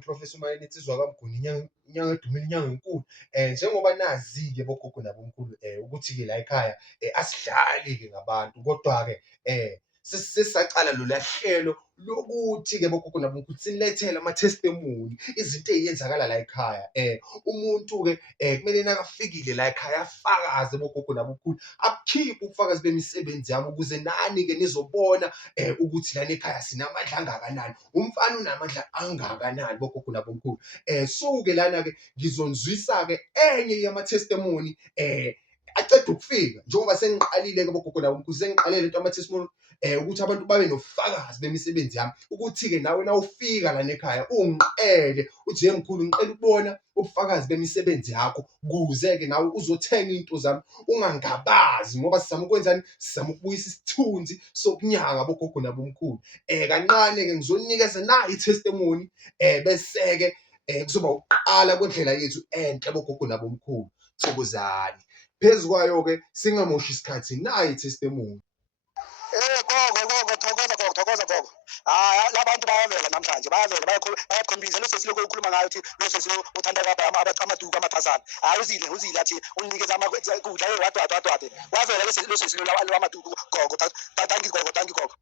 Professor Mayini insizwa kaMguni inyanga edumile inyanga enkulu. Njengoba nazi-ke bogogo nabomkhulu ukuthi-ke la ekhaya asidlali-ke ngabantu kodwa-ke sesisacala lola hlelo lokuthi-ke bogogo nabomkhulu sinilethele ama-testimony, izinto ey'yenzakala la ekhaya. Umuntu-ke kumele nakafikile la ekhaya afakaze bogogo nabomkhulu, abukhiphe ubufakazi bemisebenzi yami ukuze nani-ke nizobona ukuthi lana ekhaya sinamandla angakanani, umfana unamandla angakanani bogogo nabomkhulu. So-ke lana-ke ngizonizwisa-ke enye yama-testimony aceda ukufika njengoba sengiqalile-ke bogogo nabomkhulu, sengiqalile lento yama-testimony ukuthi abantu babe nobufakazi bemisebenzi yami, ukuthi-ke nawe nawufika lana ekhaya ungiqele uthi mkhulu ngiqela ukubona ubufakazi bemisebenzi yakho, kuze-ke nawe uzothenga into zami ungangabazi ngoba sizama ukwenzani, sizama ukubuyisa isithunzi sobunyanga bogogo nabomkhulu. Kancane-ke ngizonikeza nayi i-testimony bese-ke kuzoba ukuqala kwendlela yethu enhle bogogo nabomkhulu. Thokozani. Phezu kwayo-ke singamoshi isikhathi, nayi i-testimony. Gogo, thokoza gogo. Hhayi, la bantu bayavela namhlanje, bayavela bayakhombisa. Lo sesi lokhu ukhuluma ngayo ukuthi lo sesi uthanda amaduku amathazana. Hhayi, uzile athi unikeza ukudla wadwade. Wavela lo sesi lo amaduku gogo. Thank you gogo.